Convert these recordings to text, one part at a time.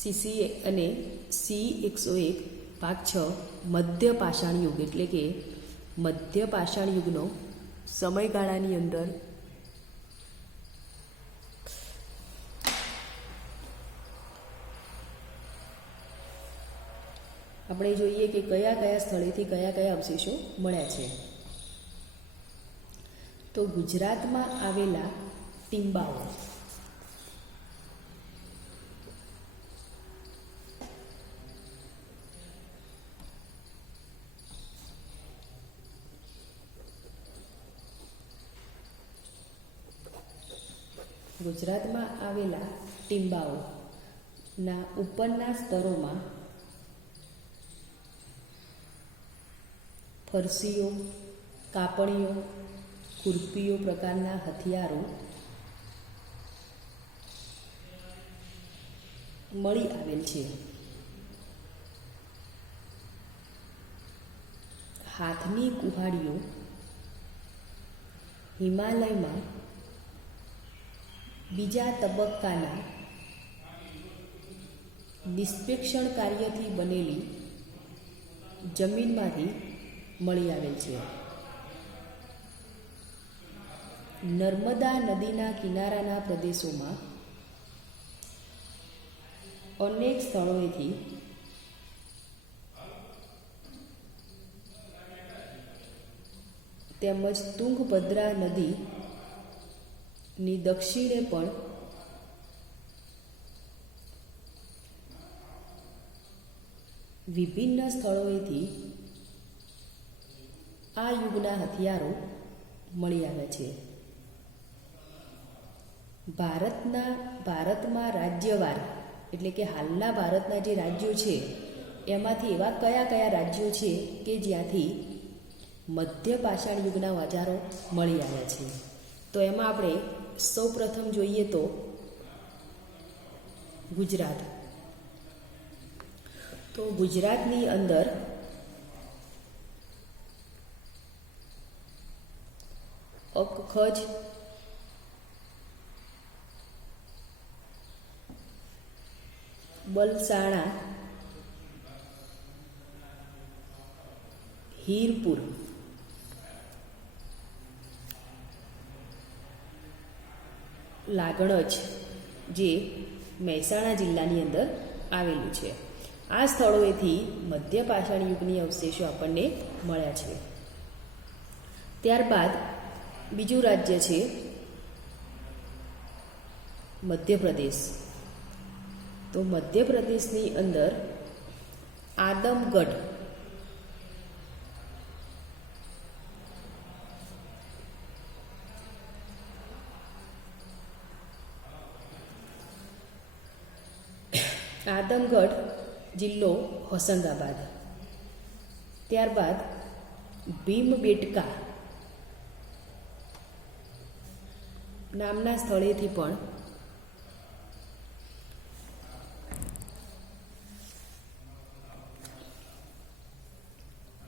CC અને C101 ભાગ 6 મધ્ય પાષાણ યુગ એટલે કે મધ્ય પાષાણ યુગનો સમયગાળાની અંદર આપણે જોઈએ કે કયા કયા સ્થળેથી કયા કયા અવશેષો મળ્યા છે. તો ગુજરાતમાં આવેલા ટીંબાઓ, ગુજરાતમાં આવેલા ટીંબાઓના ઉપરના સ્તરોમાં ફરસીઓ, કાપણીઓ, ખુરપીઓ પ્રકારના હથિયારો મળી આવેલ છે. હાથની કુહાડીઓ હિમાલયમાં બીજા તબક્કાના નિષ્પેક્ષણ કાર્યથી બનેલી જમીનમાંથી મળી આવેલ છે. નર્મદા નદીના કિનારાના પ્રદેશોમાં અનેક સ્થળોએથી તેમજ તુંગભદ્રા નદીની દક્ષિણે પણ વિભિન્ન સ્થળોએથી આ યુગના હથિયારો મળી આવ્યા છે. ભારતમાં રાજ્યવાર એટલે કે હાલના ભારતના જે રાજ્યો છે એમાંથી એવા કયા કયા રાજ્યો છે કે જ્યાંથી મધ્ય પાષાણ યુગના ઓજારો મળી આવ્યા છે. તો એમાં આપણે સૌ પ્રથમ જોઈએ તો ગુજરાત. તો ગુજરાતની અંદર અખજ, બલસાણા, હીરપુર, લાગણજ જે મહેસાણા જિલ્લાની અંદર આવેલું છે. આ સ્થળોએથી મધ્ય પાષાણ યુગની અવશેષો આપણને મળ્યા છે. ત્યારબાદ બીજું રાજ્ય છે મધ્યપ્રદેશ. તો મધ્યપ્રદેશની અંદર આદમગઢ જિલ્લો હોશંગાબાદ. ત્યારબાદ ભીમબેટકા નામના સ્થળેથી પણ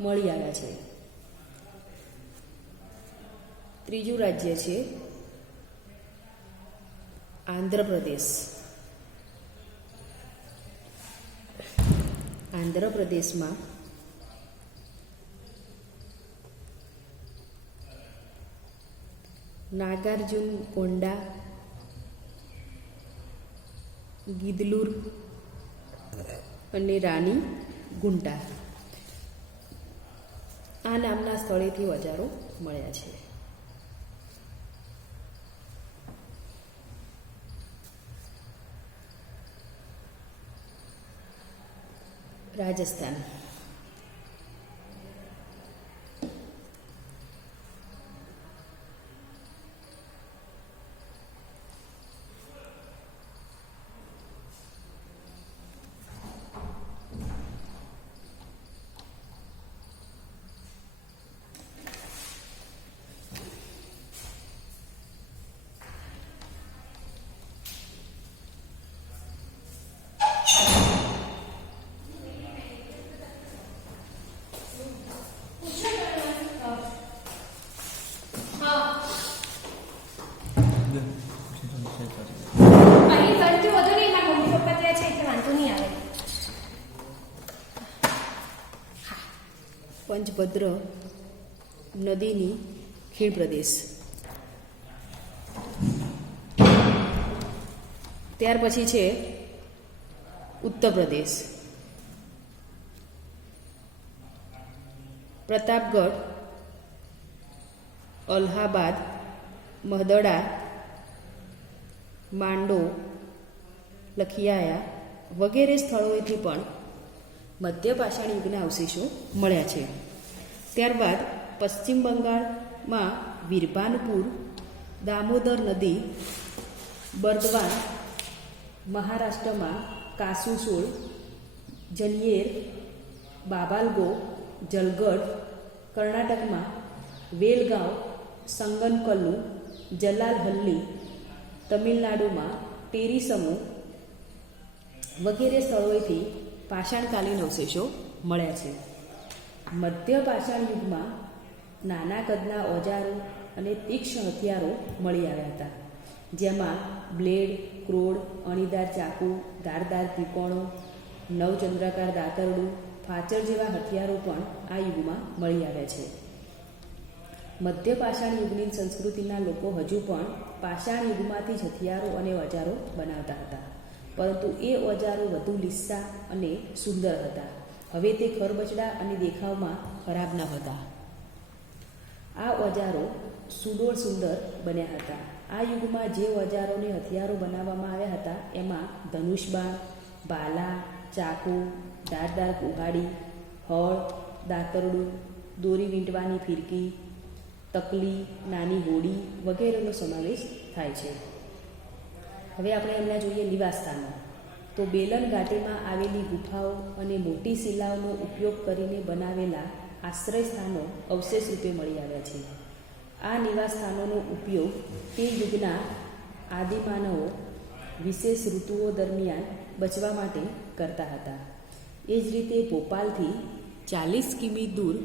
મળી આવ્યા છે. ત્રીજું રાજ્ય છે આંધ્રપ્રદેશ. આંધ્રપ્રદેશમાં નાગાર્જુન કોંડા, ગિદલુર અને રાની ગુંટા આ નામના સ્થળેથી ઓજારો મળ્યા છે. રાજસ્થાન. પંચભદ્ર નદીની ખીણ પ્રદેશ. ત્યાર પછી છે ઉત્તર પ્રદેશ. પ્રતાપગઢ, અલ્હાબાદ, મહદડા, માંડો, લખિયાયા વગેરે સ્થળોએથી પણ મધ્ય પાષાણ યુગના અવશેષો મળ્યા છે. ત્યારબાદ પશ્ચિમ બંગાળમાં વીરભાનપુર, દામોદર નદી, બર્દવાન, મહારાષ્ટ્રમાં કાસુસોલ, જલિયેર, બાબાલગો, જલગઢ, કર્ણાટકમાં વેલગાંવ, સંગનકલ્લુ, જલાલહલ્લી, તમિલનાડુમાં પેરીસમુ વગેરે સ્થળોએથી પાષાણકાલીન અવશેષો મળ્યા છે. મધ્ય પાષાણ યુગમાં નાના કદના ઓજારો અને તીક્ષ્ણ હથિયારો મળી આવ્યા હતા, જેમાં બ્લેડ, ક્રોડ, અણીદાર ચાકુ, ધારદાર ત્રિકોણો, નવચંદ્રાકાર દાતરડું, ફાચર જેવા હથિયારો પણ આ યુગમાં મળી આવ્યા છે. મધ્ય પાષાણ યુગની સંસ્કૃતિના લોકો હજુ પણ પાષાણ યુગમાંથી જ હથિયારો અને ઓજારો બનાવતા હતા, પરંતુ એ ઓજારો વધુ લીસ્સા અને સુંદર હતા. હવે તે ખરબચડા અને દેખાવમાં ખરાબ ન હતા. આ ઓજારો સુડોળ સુંદર બન્યા હતા. આ યુગમાં જે ઓજારો અને હથિયારો બનાવવામાં આવ્યા હતા એમાં ધનુષબાણ, ભાલા, ચાકુ, ધારદાર કુહાડી, હળ, દાતરડું, દોરી વીંટવાની ફિરકી, તકલી, નાની હોડી વગેરેનો સમાવેશ થાય છે. હવે આપણે એમના જોઈએ નિવાસસ્થાનો. તો બેલન ઘાટીમાં આવેલી ગુફાઓ અને મોટી શિલાઓનો ઉપયોગ કરીને બનાવેલા આશ્રય સ્થાનો અવશેષ રૂપે મળી આવ્યા છે. આ નિવાસસ્થાનોનો ઉપયોગ તે યુગના આદિમાનવો વિશેષ ઋતુઓ દરમિયાન બચવા માટે કરતા હતા. એ જ રીતે ભોપાલથી 40 કિમી દૂર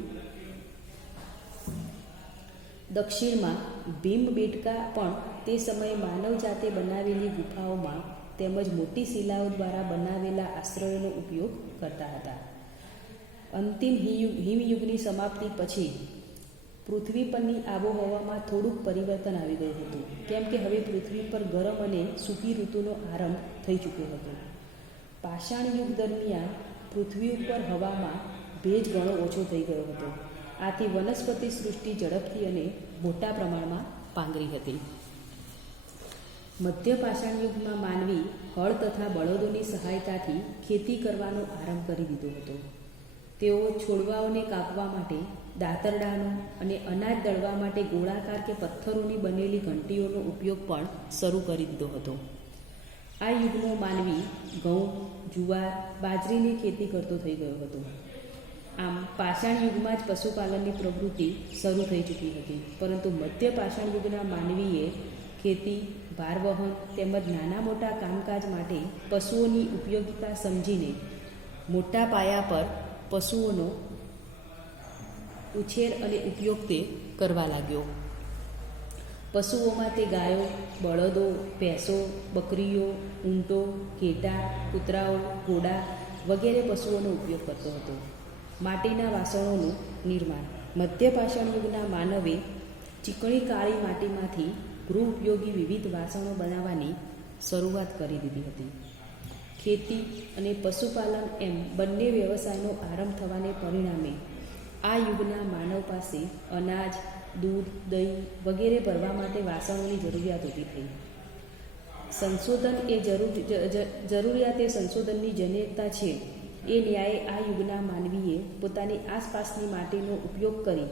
દક્ષિણમાં ભીમબેટકા પણ તે સમયે માનવજાતે બનાવેલી ગુફાઓમાં તેમજ મોટી શિલાઓ દ્વારા બનાવેલા આશ્રયોનો ઉપયોગ કરતા હતા. અંતિમ હિમયુગની સમાપ્તિ પછી પૃથ્વી પરની આબોહવામાં થોડુંક પરિવર્તન આવી ગયું હતું, કેમ કે હવે પૃથ્વી પર ગરમ અને સૂકી ઋતુનો આરંભ થઈ ચૂક્યો હતો. પાષાણ યુગ દરમિયાન પૃથ્વી ઉપર હવામાં ભેજ ઘણો ઓછો થઈ ગયો હતો. આથી વનસ્પતિ સૃષ્ટિ ઝડપથી અને મોટા પ્રમાણમાં પાંગરી હતી. મધ્ય પાષાણ યુગમાં માનવી હળ તથા બળદોની સહાયતાથી ખેતી કરવાનો આરંભ કરી દીધો હતો. તેઓ છોડવાઓને કાપવા માટે દાતરડાનો અને અનાજ દળવા માટે ગોળાકાર કે પથ્થરોની બનેલી ઘંટીઓનો ઉપયોગ પણ શરૂ કરી દીધો હતો. આ યુગનો માનવી ઘઉં, જુવાર, બાજરીની ખેતી કરતો થઈ ગયો હતો. આમ પાષાણ યુગમાં જ પશુપાલનની પ્રવૃત્તિ શરૂ થઈ ચૂકી હતી, પરંતુ મધ્ય પાષાણ યુગના માનવીએ ખેતી, ભારવહન તેમજ નાના મોટા કામકાજ માટે પશુઓની ઉપયોગિતા સમજીને મોટા પાયા પર પશુઓનો ઉછેર અને ઉપયોગ તે કરવા લાગ્યો. પશુઓમાં તે ગાયો, બળદો, ભેંસો, બકરીઓ, ઊંટો, ઘેટાં, કૂતરાઓ, ઘોડા વગેરે પશુઓનો ઉપયોગ કરતો હતો. માટીના વાસણોનું નિર્માણ. મધ્ય પાષાણ યુગના માનવે ચીકણી કાળી માટીમાંથી ગૃહ ઉપયોગી વિવિધ વાસણો બનાવવાની શરૂઆત કરી દીધી હતી. ખેતી અને પશુપાલન એમ બંને વ્યવસાયનો આરંભ થવાને પરિણામે આ યુગના માનવ પાસે અનાજ, દૂધ, દહીં વગેરે ભરવા માટે વાસણોની જરૂરિયાત ઊભી થઈ. સંશોધન એ જરૂરિયાત એ સંશોધનની જનકતા છે. એ ન્યાયે આ યુગના માનવીએ પોતાની આસપાસની માટીનો ઉપયોગ કરી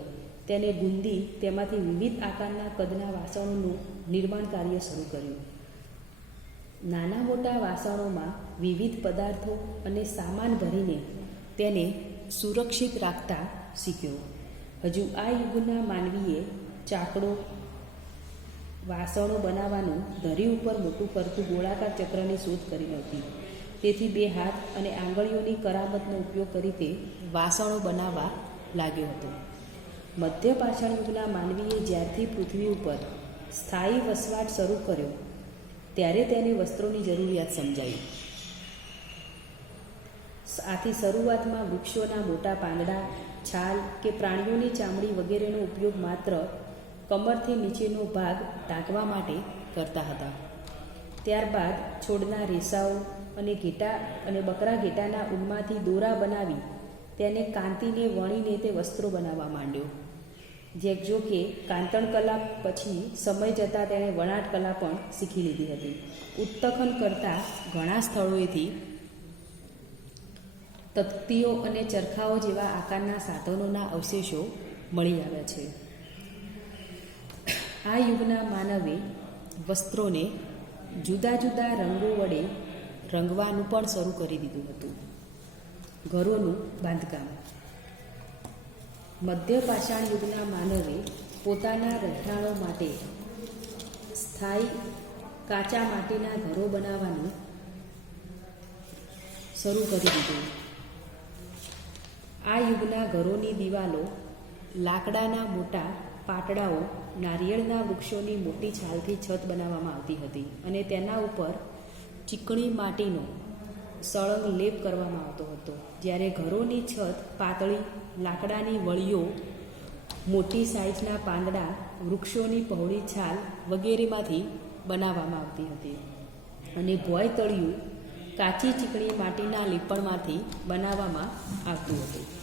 તેને ગુંદી તેમાંથી વિવિધ આકારના કદના વાસણોનું નિર્માણ કાર્ય શરૂ કર્યું. નાના મોટા વાસણોમાં વિવિધ પદાર્થો અને સામાન ભરીને તેને સુરક્ષિત રાખતા શીખ્યો. હજુ આ યુગના માનવીએ ચાકડો, વાસણો બનાવવાનું ધરી ઉપર મોટું કરતું ગોળાકાર ચક્રની શોધ કરી નહોતી. તેથી બે હાથ અને આંગળીઓની કરામતનો ઉપયોગ કરી તે વાસણો બનાવવા લાગ્યો હતો. મધ્ય પાષાણ યુગના માનવીએ જ્યારથી પૃથ્વી ઉપર સ્થાયી વસવાટ શરૂ કર્યો ત્યારે તેને વસ્ત્રોની જરૂરિયાત સમજાઈ. આથી શરૂઆતમાં વૃક્ષોના મોટા પાંદડા, છાલ કે પ્રાણીઓની ચામડી વગેરેનો ઉપયોગ માત્ર કમરથી નીચેનો ભાગ ઢાંકવા માટે કરતા હતા. ત્યારબાદ છોડના રેસાઓ અને ઘેટા અને બકરા ઘેટાના ઊનમાંથી દોરા બનાવી તેને કાંતીને વણીને તે વસ્ત્રો બનાવવા માંડ્યો. જો કે કાંતણ કલા પછી સમય જતાં તેણે વણાટ કલા પણ શીખી લીધી હતી. ઉત્તખન કરતાં ઘણા સ્થળોએથી તકતીઓ અને ચરખાઓ જેવા આકારના સાધનોના અવશેષો મળી આવ્યા છે. આ યુગના માનવે વસ્ત્રોને જુદા જુદા રંગો વડે રંગવાનું પણ શરૂ કરી દીધું હતું. ઘરોનું બાંધકામ. મધ્ય પાષાણ યુગના માનવે પોતાના રહેઠાણો માટે સ્થાયી કાચા માટીના ઘરો બનાવવાનું શરૂ કરી દીધું. આ યુગના ઘરોની દિવાલો લાકડાના મોટા પાટડાઓ, નારિયેળના વૃક્ષોની મોટી છાલથી છત બનાવવામાં આવતી હતી અને તેના ઉપર ચીકણી માટીનો સળંગ લેપ કરવામાં આવતો હતો. જ્યારે ઘરોની છત પાતળી લાકડાની વળીઓ, મોટી સાઇઝના પાંદડા, વૃક્ષોની પહોળી છાલ વગેરેમાંથી બનાવવામાં આવતી હતી અને ભોંય તળિયું કાચી ચીકણી માટીના લીપણમાંથી બનાવવામાં આવતું હતું.